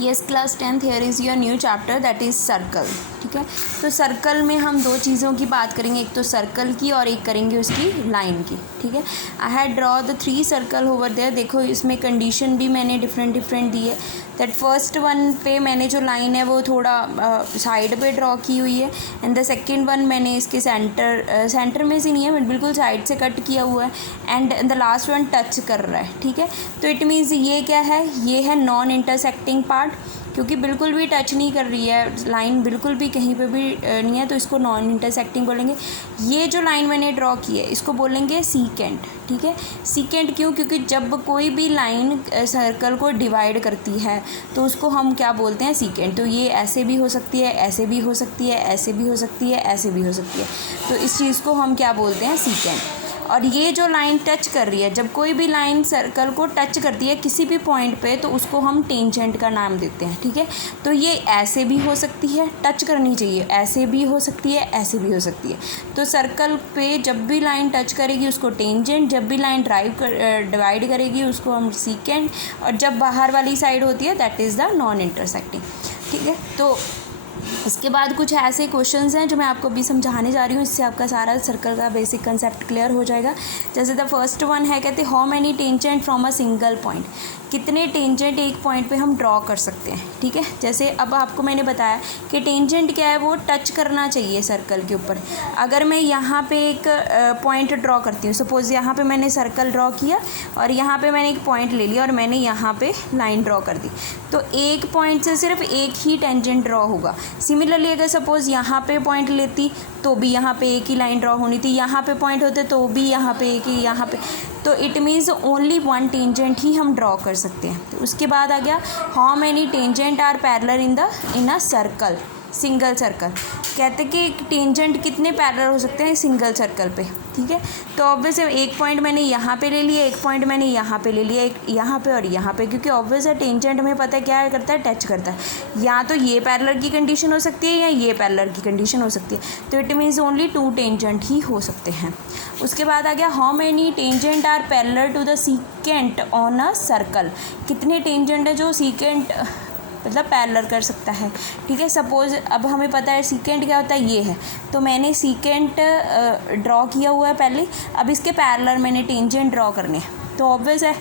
Yes class 10th, here is your new chapter that is circle. ठीक है, तो circle में हम दो चीज़ों की बात करेंगे, एक तो सर्कल की और एक करेंगे उसकी लाइन की। ठीक है, I had draw the 3 circle over there. देखो इसमें कंडीशन भी मैंने डिफरेंट दी है। दैट फर्स्ट वन पे मैंने जो लाइन है वो थोड़ा साइड पे ड्रॉ की हुई है, एंड द सेकेंड वन मैंने इसके सेंटर में से नहीं है बट बिल्कुल साइड से कट किया हुआ है, and the last one touch कर रहा है। ठीक है, तो इट मीन्स ये क्या है, ये है नॉन इंटरसेक्टिंग पार्ट, क्योंकि बिल्कुल भी टच नहीं कर रही है लाइन, बिल्कुल भी कहीं पे भी नहीं है, तो इसको नॉन इंटरसेक्टिंग बोलेंगे। ये जो लाइन मैंने ड्रॉ की है इसको बोलेंगे सीकेंट। ठीक है, सीकेंट क्यों, क्योंकि जब कोई भी लाइन सर्कल को डिवाइड करती है तो उसको हम क्या बोलते हैं, सीकेंट। तो ये ऐसे भी हो सकती है, ऐसे भी हो सकती है, ऐसे भी हो सकती है, ऐसे भी हो सकती है, तो इस चीज़ को हम क्या बोलते हैं, सीकेंट। और ये जो लाइन टच कर रही है, जब कोई भी लाइन सर्कल को टच करती है किसी भी पॉइंट पे, तो उसको हम टेंजेंट का नाम देते हैं। ठीक है, तो ये ऐसे भी हो सकती है, टच करनी चाहिए, ऐसे भी हो सकती है, ऐसे भी हो सकती है। तो सर्कल पे जब भी लाइन टच करेगी उसको टेंजेंट, जब भी लाइन डिवाइड करेगी उसको हम सीकेंट, और जब बाहर वाली साइड होती है that is the non intersecting. ठीक है, तो इसके बाद कुछ ऐसे क्वेश्चंस हैं जो मैं आपको अभी समझाने जा रही हूँ, इससे आपका सारा सर्कल का बेसिक कंसेप्ट क्लियर हो जाएगा। जैसे द फर्स्ट वन है, कहते how many tangent from a single point, कितने टेंजेंट एक पॉइंट पे हम ड्रॉ कर सकते हैं। ठीक है, जैसे अब आपको मैंने बताया कि टेंजेंट क्या है, वो टच करना चाहिए सर्कल के ऊपर। अगर मैं यहाँ पे एक पॉइंट ड्रॉ करती हूँ, सपोज़ यहाँ पे मैंने सर्कल ड्रॉ किया और यहाँ पे मैंने एक पॉइंट ले लिया और मैंने यहाँ पे लाइन ड्रॉ कर दी, तो एक पॉइंट से सिर्फ एक ही टेंजेंट ड्रॉ होगा। सिमिलरली अगर सपोज़ यहाँ पे पॉइंट लेती तो भी यहाँ पे एक ही लाइन ड्रॉ होनी थी, यहाँ पे पॉइंट होते तो भी यहाँ पे एक ही, यहाँ पे, तो it means only one tangent ही हम ड्रॉ कर सकते हैं। तो उसके बाद आ गया how many tangent are parallel in a circle, single circle. कहते कि टेंजेंट कितने पैरेलल हो सकते हैं सिंगल सर्कल पे। ठीक है, तो ऑब्वियस एक पॉइंट मैंने यहाँ पे ले लिया, एक पॉइंट मैंने यहाँ पे ले लिया, एक यहाँ पे और यहाँ पे, क्योंकि ऑब्वियस है टेंजेंट हमें पता है क्या करता है, टच करता है। या तो ये पैरेलल की कंडीशन हो सकती है या ये पैरेलल की कंडीशन हो सकती है, तो इट मीन्स ओनली 2 टेंजेंट ही हो सकते हैं। उसके बाद आ गया how many tangent are parallel to the secant on a circle, कितने टेंजेंट है जो सीकेंट मतलब पैरेलल कर सकता है। ठीक है, सपोज़ अब हमें पता है सीकेंट क्या होता है, ये है, तो मैंने सीकेंट ड्रॉ किया हुआ है पहले, अब इसके पैरेलल मैंने टेंजेंट ड्रॉ करने हैं, तो ऑब्वियस है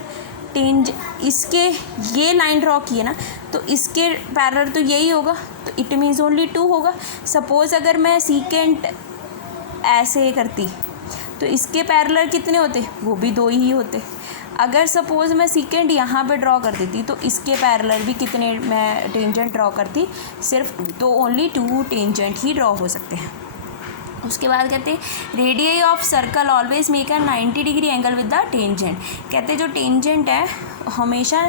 इसके ये लाइन ड्रॉ की है ना, तो इसके पैरेलल तो यही होगा, तो इट मीन्स ओनली 2 होगा। सपोज़ अगर मैं सीकेंट ऐसे करती तो इसके पैरेलल कितने होते, वो भी 2 ही होते। अगर सपोज़ मैं सीकेंट यहाँ पे ड्रॉ कर देती तो इसके पैरेलल भी कितने मैं टेंजेंट ड्रॉ करती, सिर्फ 2, तो ओनली 2 टेंजेंट ही ड्रॉ हो सकते हैं। उसके बाद कहते हैं radii of circle always make a 90 degree angle with the tangent. कहते जो टेंजेंट है हमेशा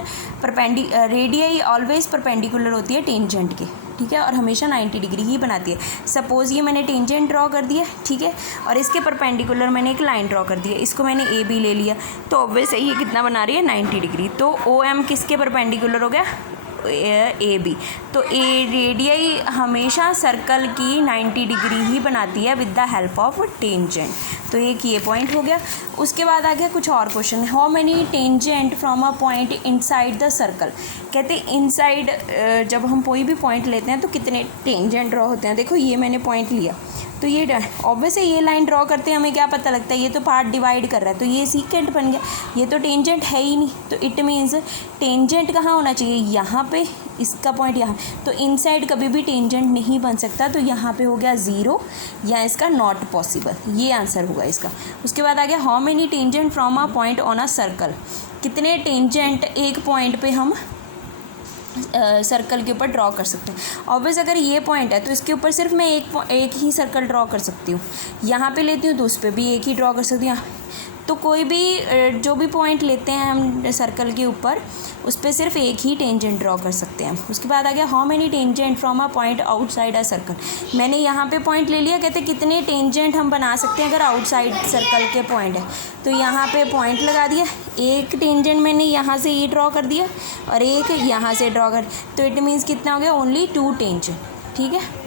रेडियई ऑलवेज परपेंडिकुलर होती है टेंजेंट के। ठीक है, और हमेशा 90 डिग्री ही बनाती है। सपोज़ ये मैंने टेंजेंट ड्रॉ कर दिया, ठीक है, और इसके परपेंडिकुलर मैंने एक लाइन ड्रॉ कर दी है, इसको मैंने ए बी ले लिया, तो ऑब्वियस ये कितना बना रही है, 90 डिग्री। तो ओ एम किसके परपेंडिकुलर हो गया, ए बी। तो ए रेडियई हमेशा सर्कल की 90 डिग्री ही बनाती है with the help of tangent. तो एक ये पॉइंट हो गया। उसके बाद आ गया कुछ और question, how many tangent from a point inside the circle. कहते इनसाइड जब हम कोई भी पॉइंट लेते हैं तो कितने टेंजेंट ड्रॉ होते हैं। देखो ये मैंने पॉइंट लिया, तो ये ऑब्वियस ये लाइन ड्रॉ करते हैं हमें क्या पता लगता है, ये तो पार्ट डिवाइड कर रहा है, तो ये सीकेंट बन गया, ये तो टेंजेंट है ही नहीं, तो इट मीन्स टेंजेंट कहाँ होना चाहिए, यहाँ पे, इसका पॉइंट यहाँ, तो इनसाइड कभी भी टेंजेंट नहीं बन सकता, तो यहाँ पे हो गया 0 या इसका नॉट पॉसिबल, ये आंसर होगा इसका। उसके बाद आ गया how many tangent from a point on a circle, कितने टेंजेंट एक पॉइंट पे हम सर्कल के ऊपर ड्रॉ कर सकते हैं। ऑब्वियस अगर ये पॉइंट है तो इसके ऊपर सिर्फ मैं एक ही सर्कल ड्रॉ कर सकती हूँ, यहाँ पे लेती हूँ तो उस पर भी एक ही ड्रॉ कर सकती हूँ। तो कोई भी जो भी पॉइंट लेते हैं हम सर्कल के ऊपर, उस पर सिर्फ एक ही टेंजेंट ड्रॉ कर सकते हैं। उसके बाद आ गया how many tangent from a point outside a circle. मैंने यहाँ पे पॉइंट ले लिया, कहते कितने टेंजेंट हम बना सकते हैं अगर आउटसाइड सर्कल के पॉइंट है, तो यहाँ पे पॉइंट लगा दिया, एक टेंजेंट मैंने यहाँ से ये ड्रॉ कर दिया और एक यहाँ से ड्रॉ कर, तो इट मीन्स कितना हो गया, ओनली 2 टेंजेंट। ठीक है,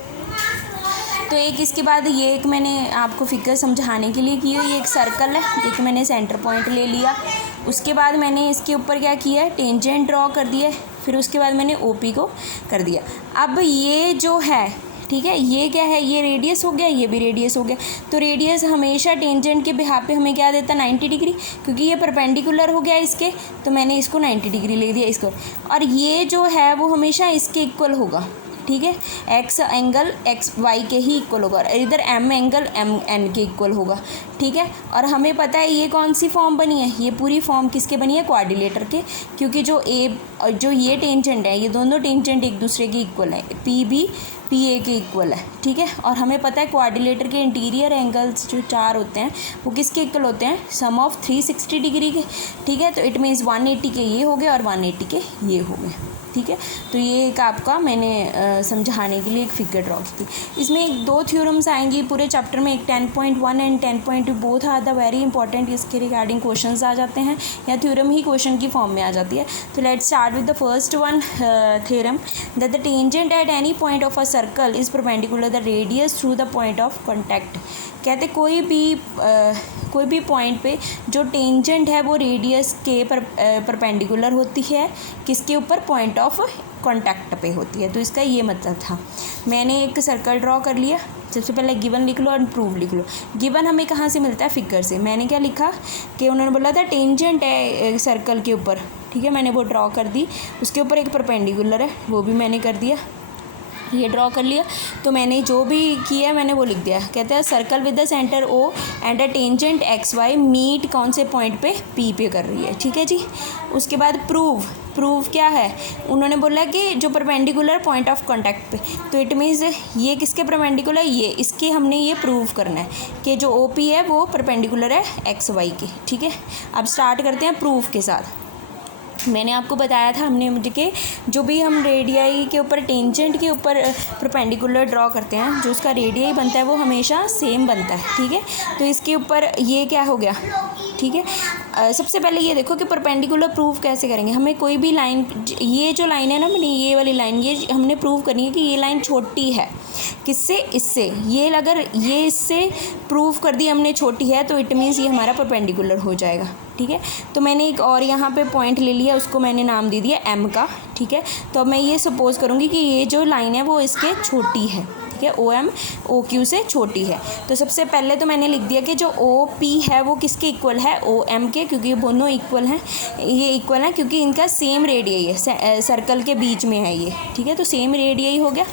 तो एक इसके बाद ये एक मैंने आपको फिगर समझाने के लिए की है, ये एक सर्कल है, एक मैंने सेंटर पॉइंट ले लिया, उसके बाद मैंने इसके ऊपर क्या किया है, टेंजेंट ड्रॉ कर दिया है, फिर उसके बाद मैंने OP को कर दिया। अब ये जो है, ठीक है, ये क्या है, ये रेडियस हो गया, ये भी रेडियस हो गया। तो रेडियस हमेशा टेंजेंट के बिहाफ पे हमें क्या देता है, 90 डिग्री, क्योंकि ये परपेंडिकुलर हो गया इसके, तो मैंने इसको 90 डिग्री ले दिया इसको। और ये जो है वो हमेशा इसके इक्वल होगा, ठीक है, एक्स एंगल एक्स वाई के ही इक्वल होगा, और इधर एम एंगल एम एन के इक्वल होगा, ठीक है। और हमें पता है ये कौन सी फॉर्म बनी है, ये पूरी फॉर्म किसके बनी है, क्वाड्रिलेटर के, क्योंकि जो ये टेंजेंट है, ये दोनों टेंजेंट एक दूसरे के इक्वल है, पी भी पी ए के इक्वल है, ठीक है। और हमें पता है क्वाड्रिलेटर के इंटीरियर एंगल्स जो 4 होते हैं वो किसके इक्वल होते हैं, सम ऑफ 360 डिग्री के, ठीक है। तो इट मीन्स 180 के ये हो गए और 180 के ये हो गए, ठीक है। तो ये एक आपका मैंने समझाने के लिए एक फिगर ड्रॉ की थी। इसमें एक 2 थ्योरम्स आएंगी पूरे चैप्टर में, एक 10.1 and 10.2, both are the very important, इसके रिगार्डिंग क्वेश्चंस आ जाते हैं या थ्योरम ही क्वेश्चन की फॉर्म में आ जाती है। तो let's start with the first one theorem, that the tangent at any point of a circle is perpendicular the radius through the point of contact. कहते कोई भी पॉइंट पे जो टेंजेंट है वो रेडियस के परपेंडिकुलर होती है, किसके ऊपर, पॉइंट ऑफ कॉन्टैक्ट पे होती है। तो इसका ये मतलब था। मैंने एक सर्कल ड्रॉ कर लिया, सबसे पहले गिवन लिख लो और प्रूव लिख लो। गिवन हमें कहाँ से मिलता है, फिगर से। मैंने क्या लिखा कि उन्होंने बोला था टेंजेंट है सर्कल के ऊपर, ठीक है, मैंने वो ड्रॉ कर दी। उसके ऊपर एक परपेंडिकुलर है, वो भी मैंने कर दिया, ये ड्रॉ कर लिया। तो मैंने जो भी किया मैंने वो लिख दिया। कहते हैं circle with the centre O and a tangent XY meet कौन से पॉइंट पे, P पे कर रही है, ठीक है जी। उसके बाद प्रूव क्या है, उन्होंने बोला कि जो परपेंडिकुलर पॉइंट ऑफ कांटेक्ट पे, तो इट मीन्स ये किसके परपेंडिकुलर, ये इसके हमने ये प्रूव करना है कि जो OP है वो परपेंडिकुलर है XY के, ठीक है। अब स्टार्ट करते हैं प्रूफ के साथ। मैंने आपको बताया था, हमने मुझे कि जो भी हम रेडियाई के ऊपर, टेंजेंट के ऊपर परपेंडिकुलर ड्रॉ करते हैं, जो उसका रेडियाई बनता है वो हमेशा सेम बनता है, ठीक है। तो इसके ऊपर ये क्या हो गया, ठीक है। सबसे पहले ये देखो कि परपेंडिकुलर प्रूफ कैसे करेंगे। हमें कोई भी लाइन, ये जो लाइन है ना मैंने, ये वाली लाइन, ये हमने प्रूव करनी है कि ये लाइन छोटी है किससे, इससे। ये अगर ये इससे प्रूव कर दी हमने छोटी है, तो इट मीन्स ये हमारा परपेंडिकुलर हो जाएगा, ठीक है। तो मैंने एक और यहाँ पे पॉइंट ले लिया, उसको मैंने नाम दे दिया M का, ठीक है। तो अब मैं ये सपोज़ करूँगी कि ये जो लाइन है वो इसके छोटी है, ठीक है, OM OQ से छोटी है। तो सबसे पहले तो मैंने लिख दिया कि जो OP है वो किसके इक्वल है, OM के, क्योंकि ये दोनों इक्वल हैं, ये इक्वल हैं क्योंकि इनका सेम रेडियस है, सर्कल के बीच में है ये, ठीक है। तो सेम रेडियस हो गया।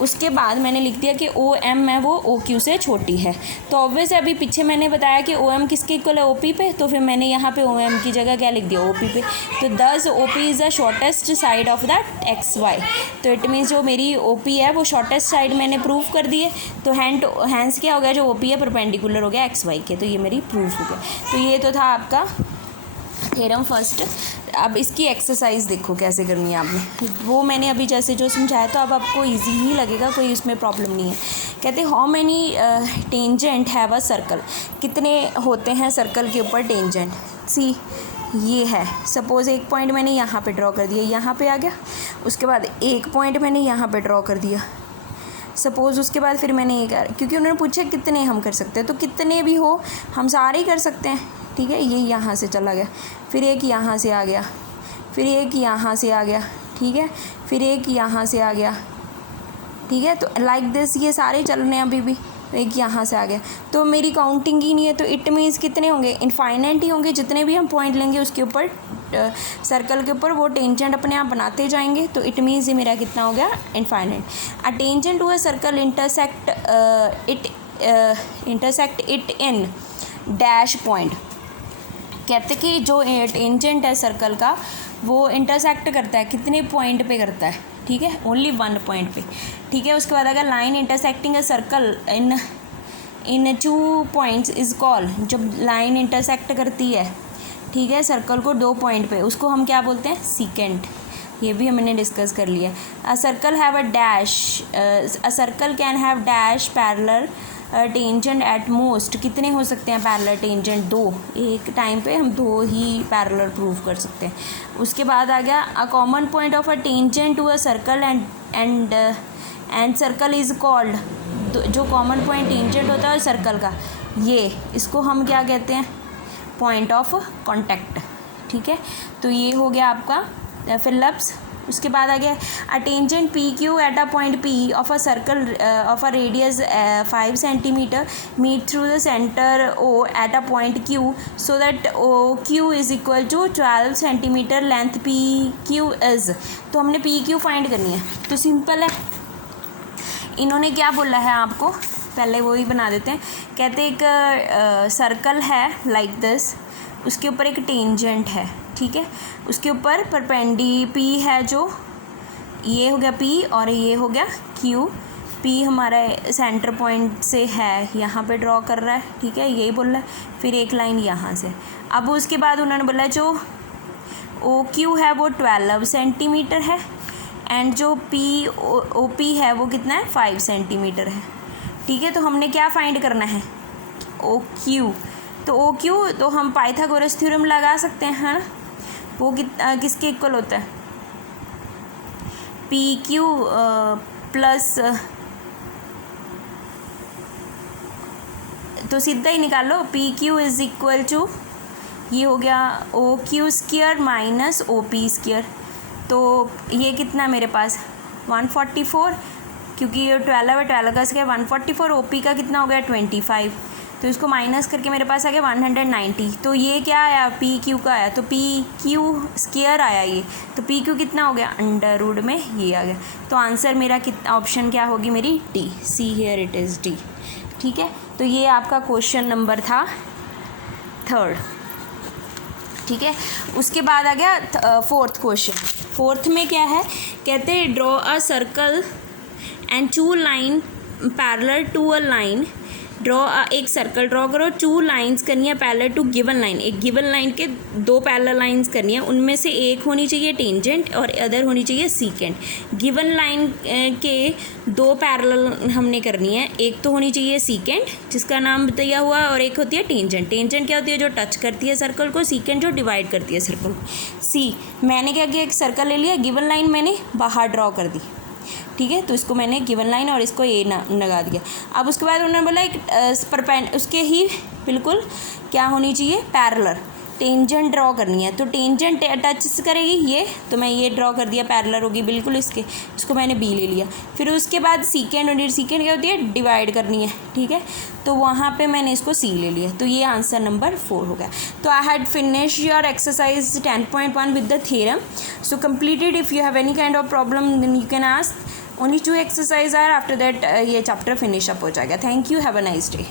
उसके बाद मैंने लिख दिया कि OM है वो OQ से छोटी है। तो ऑब्वियस अभी पीछे मैंने बताया कि OM किसके इक्वल है, OP पे, तो फिर मैंने यहाँ पे OM की जगह क्या लिख दिया, OP पे। तो दस OP is the shortest side of the XY। तो इट मीन्स जो मेरी OP है वो शॉर्टेस्ट साइड मैंने प्रूव कर दिए। तो हैंस क्या हो गया, जो OP है परपेंडिकुलर हो गया XY के। तो ये मेरी प्रूफ हो गया। तो ये तो था आपका थ्योरम फर्स्ट। अब इसकी एक्सरसाइज देखो कैसे करनी है आपने, वो मैंने अभी जैसे जो समझाया, तो अब आपको इजी ही लगेगा, कोई इसमें प्रॉब्लम नहीं है। कहते how many tangent have a circle, कितने होते हैं सर्कल के ऊपर टेंजेंट। सी ये है, सपोज़ एक पॉइंट मैंने यहाँ पे ड्रॉ कर दिया, यहाँ पे आ गया। उसके बाद एक पॉइंट मैंने यहाँ पे ड्रॉ कर दिया सपोज़। उसके बाद फिर मैंने एक, क्योंकि उन्होंने पूछा कितने हम कर सकते हैं, तो कितने भी हो हम सारे ही कर सकते हैं, ठीक है। ये यहाँ से चला गया, फिर एक यहाँ से आ गया, फिर एक यहाँ से आ गया, ठीक है, फिर एक यहाँ से आ गया, ठीक है। तो लाइक दिस ये सारे चल रहे हैं अभी भी। एक यहाँ से आ गया, तो मेरी काउंटिंग ही नहीं है। तो इट मीन्स कितने होंगे, इनफाइनाइट ही होंगे। जितने भी हम पॉइंट लेंगे उसके ऊपर, सर्कल के ऊपर, वो टेंजेंट अपने आप बनाते जाएंगे। तो इट मीन्स ये मेरा कितना हो गया, infinite. A tangent to a circle intersect it in dash point. कहते कि जो टेंजेंट है सर्कल का वो इंटरसेक्ट करता है, कितने पॉइंट पे करता है, ठीक है, ओनली 1 पॉइंट पे, ठीक है। उसके बाद अगर line intersecting a circle in 2 points is called, जब लाइन इंटरसेक्ट करती है, ठीक है, सर्कल को 2 पॉइंट पे, उसको हम क्या बोलते हैं, सीकेंट। ये भी हमने डिस्कस कर लिया। A circle have a dash, a circle can have dash parallel tangent at most. कितने हो सकते हैं पैरेलल टेंजेंट, 2। एक टाइम पे हम 2 ही पैरेलल प्रूव कर सकते हैं। उसके बाद आ गया a common point of a tangent to a circle and circle is called. जो कॉमन पॉइंट टेंजेंट होता है सर्कल का, ये इसको हम क्या कहते हैं, पॉइंट ऑफ कॉन्टैक्ट, ठीक है। तो ये हो गया आपका फिलिप्स उसके बाद आ गया a tangent P Q at a point P of a circle of a radius 5 centimetre meet through the centre O at a point Q so that O Q is equal to 12 centimetre length P Q is. तो हमने P Q find करनी है। तो simple है, इन्होंने क्या बोला है आपको, पहले वो ही बना देते हैं। कहते एक सर्कल है लाइक दिस, उसके ऊपर एक टेंजेंट है, ठीक है, उसके ऊपर परपेंडी पी है, जो ये हो गया पी और ये हो गया क्यू। पी हमारा सेंटर पॉइंट से है, यहाँ पे ड्रॉ कर रहा है, ठीक है, यही बोल रहा है। फिर एक लाइन यहाँ से। अब उसके बाद उन्होंने बोला जो ओ क्यू है वो 12 सेंटीमीटर है एंड जो पी ओ पी है वो कितना है 5 सेंटीमीटर है, ठीक है। तो हमने क्या फाइंड करना है, ओ क्यू। तो ओ क्यू तो हम पाइथागोरस थ्योरम लगा सकते हैं, है ना। वो किसके इक्वल होता है, पी क्यू प्लस, तो सीधा ही निकालो, P Q is equal to ये हो गया O Q square minus O P square. तो ये कितना मेरे पास 144, क्योंकि ये 12 है, 12 का स्क्वायर 144, ओ पी का कितना हो गया 25, तो इसको माइनस करके मेरे पास आ गया 190। तो ये क्या आया, पी क्यू का आया, तो पी क्यू स्क्वायर आया ये। तो पी क्यू कितना हो गया, अंडर रूट में ये आ गया। तो आंसर मेरा कितना, ऑप्शन क्या होगी मेरी, D. See here it is D, ठीक है। तो ये आपका क्वेश्चन नंबर था 3rd, ठीक है। उसके बाद आ गया 4th क्वेश्चन। 4th में क्या है, कहते हैं draw a circle and 2 line parallel to a line. एक सर्कल ड्रॉ करो, 2 लाइंस करनी है पैरेलल टू गिवन लाइन। एक गिवन लाइन के 2 पैरेलल लाइंस करनी है, उनमें से एक होनी चाहिए टेंजेंट और अदर होनी चाहिए सीकेंट। गिवन लाइन के 2 पैरेलल हमने करनी है, एक तो होनी चाहिए सीकेंट जिसका नाम बताया हुआ, और एक होती है टेंजेंट। टेंजेंट क्या होती है, जो टच करती है सर्कल को, सीकेंट जो डिवाइड करती है सर्कल को। सी मैंने क्या किया, एक सर्कल ले लिया, गिवन लाइन मैंने बाहर ड्रॉ कर दी, ठीक है। तो इसको मैंने गिवन लाइन और इसको ए लगा दिया। अब उसके बाद उन्होंने बोला एक उसके ही बिल्कुल क्या होनी चाहिए, पैरेलल टेंजेंट ड्रॉ करनी है। तो टेंजेंट टच करेगी ये, तो मैं ये ड्रॉ कर दिया, पैरेलल होगी बिल्कुल इसके, इसको मैंने बी ले लिया। फिर उसके बाद सीकेंट, और सीकेंट क्या होती है, डिवाइड करनी है, ठीक है। तो वहाँ पे मैंने इसको सी ले लिया। तो ये आंसर नंबर 4 हो गया। तो I had finish your exercise 10.1 with the theorem, so completed. If you have any kind of problem then you can ask. Only 2 exercise are, after that ये चैप्टर फिनिश अप हो जाएगा। Thank you, have a nice day.